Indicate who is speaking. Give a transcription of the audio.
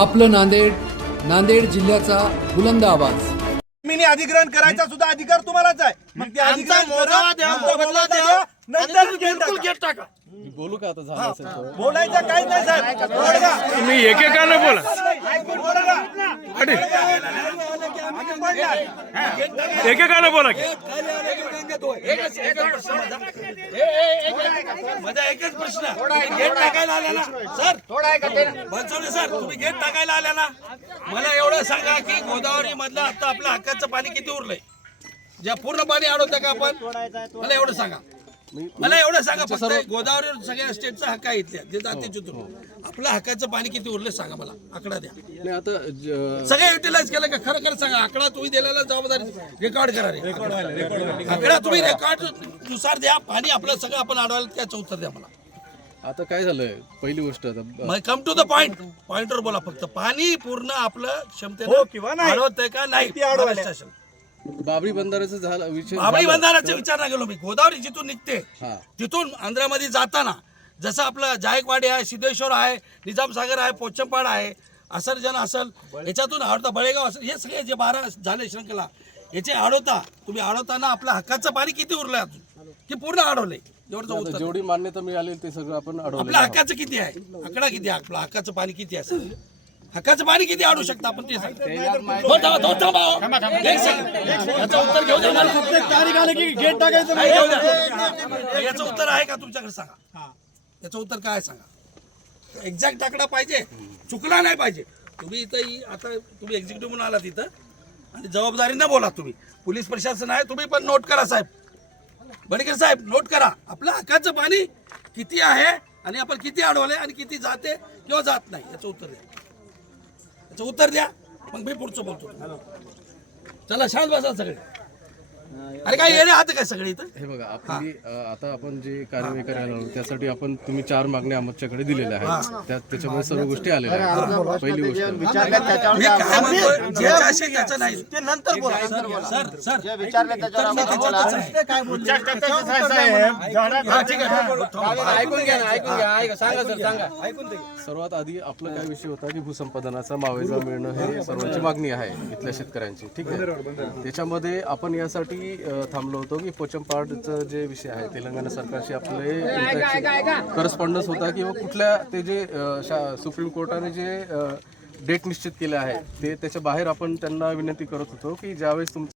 Speaker 1: आपलं नांदेड नांदेड जिल्ह्याचा बुलंद आवाज
Speaker 2: जमिनी अधिग्रहण करायचा सुद्धा अधिकार तुम्हालाच आहे मग ते
Speaker 3: आमचा
Speaker 2: अधिग्रहण करा,
Speaker 3: मोरावा द्या,
Speaker 2: आमचा
Speaker 3: बदला
Speaker 2: मोबदला
Speaker 3: द्या,
Speaker 2: द्या,
Speaker 3: आणि
Speaker 2: नंतर
Speaker 3: तुम्ही
Speaker 2: घेऊन
Speaker 3: बिलकुल
Speaker 2: टाका.
Speaker 4: बोलू का आता झालं असेल तर
Speaker 2: बोलायचं काहीच नाही साहेब बोलगा.
Speaker 5: तुम्ही एकेकाने बोला
Speaker 2: ऐकून बोलणार.
Speaker 5: एकेकाने बोला की
Speaker 3: माझा एकच प्रश्न. गेट टाकायला आल्या ना. सर बनसोडे सर तुम्ही गेट टाकायला आल्या ना. मला एवढं सांगा की गोदावरी मधलं आता आपलं हक्काचं पाणी किती उरलंय? ज्या पूर्ण पाणी अडवतं का आपण? मला एवढं सांगा. मला एवढं सांगा फक्त गोदावरी सगळ्या स्टेटचा हक्क आहे इथल्या जे जाते चित्रून आपलं हक्काचं पाणी किती उरलं सांगा मला आकडा द्या.
Speaker 4: आता
Speaker 3: सगळे युटिलाइज केलं का? खरं खरं सांगा आकडा तुम्ही दिलेला जबाबदारी रेकॉर्ड करा रे. आकडा तुम्ही रेकॉर्डनुसार द्या पाणी आपलं सगळं आपण अडवायला त्याचं उत्तर द्या मला.
Speaker 4: आता काय झालंय? पहिली गोष्ट आता
Speaker 3: कम टू द पॉइंट पॉइंटवर बोला फक्त. पाणी पूर्ण आपलं
Speaker 2: हो
Speaker 3: क्षमतेनं
Speaker 2: किंवा नाही.
Speaker 3: अडवतंय का नाही?
Speaker 4: बाबरी बंधाऱ्याचा झाला विषय
Speaker 3: बाबरी
Speaker 4: झाला.
Speaker 3: विचार नाही गेलो मी. गोदावरी जिथून निघते
Speaker 4: हा.
Speaker 3: तिथून आंध्रामध्ये जाताना जसं आपलं जायकवाडी आहे सिद्धेश्वर आहे निजामसागर आहे पोचमपाड आहे असरजन असल याच्यातून आडता बळेगाव असेल हे सगळे जे बारा झाले श्रृंखला याचे आडवता तुम्ही आडवताना आपलं हक्काचं पाणी किती उरलंय अजून? की पूर्ण
Speaker 4: आता
Speaker 3: उत्तर
Speaker 4: जेवढी मान्यता मिळाली ते सगळं आपण अडवलं
Speaker 3: आपल्या हक्काचं किती आहे? आकडा किती आहे? आपलं हक्काचं पाणी किती असेल हक्काचं पाणी किती अडू शकतं आपण ते उत्तर घेऊ द्या मला. नाही, घेऊ द्या. याचं उत्तर आहे का तुमच्याकडे सांगा? याचं उत्तर काय आहे सांगा? एक्झॅक्ट आकडा पाहिजे. चुकला नाही पाहिजे. तुम्ही इथं ही- आता तुम्ही एक्झिक्युटिव्ह म्हणून आलात इथं आणि जबाबदारीनं बोला तुम्ही. पोलीस प्रशासन आहे तुम्ही पण नोट करा साहेब. बडकर साहेब नोट करा. आपलं हक्काचं पाणी किती आहे आणि आपण किती अडवलंय आणि किती जाते किंवा जात नाही? याचं उत्तर द्या. याचं उत्तर द्या. मग मी पुढचं बोलतो. चला शांत बसा सगळे. अरे काय येणे आहात काय सगळे इथं?
Speaker 4: हे बघा आपली अ, आता आपण जे कार्यवाही करायला आलो त्यासाठी आपण तुम्ही चार मागण्या आमच्याकडे दिलेल्या आहेत. त्या त्याच्यामध्ये सर्व गोष्टी आलेल्या आहेत. पहिली गोष्ट.
Speaker 3: मी काय म्हणतोय? ज्याचं असेल त्याचं नाही.
Speaker 2: ते नंतर बोला.
Speaker 3: सर सर
Speaker 6: जे विचारले त्याच्यावर
Speaker 3: मी
Speaker 6: आपण
Speaker 3: त्याच्यातच आहे. हा, ठीक आहे
Speaker 6: ऐकून घ्या ना ऐकून घ्या. ऐका सांगा सर सांगा.
Speaker 4: सर्वात आधी आपला काय विषय होता की भूसंपादनाचा मावेजा मिळणं हे सर्वांची मागणी आहे इथल्या शेतकऱ्यांची ठीक आहे? त्याच्यामध्ये आपण यासाठी अ, थांबलो होतो की पोचमपाडचं जे विषय आहे तेलंगणा सरकारशी आपले करस्पॉन्डन्स होता किंवा कुठल्या ते जे सुप्रीम कोर्टाने जे डेट निश्चित केले आहे ते त्याच्या बाहेर आपण त्यांना विनंती करत होतो की ज्यावेळेस तुमचं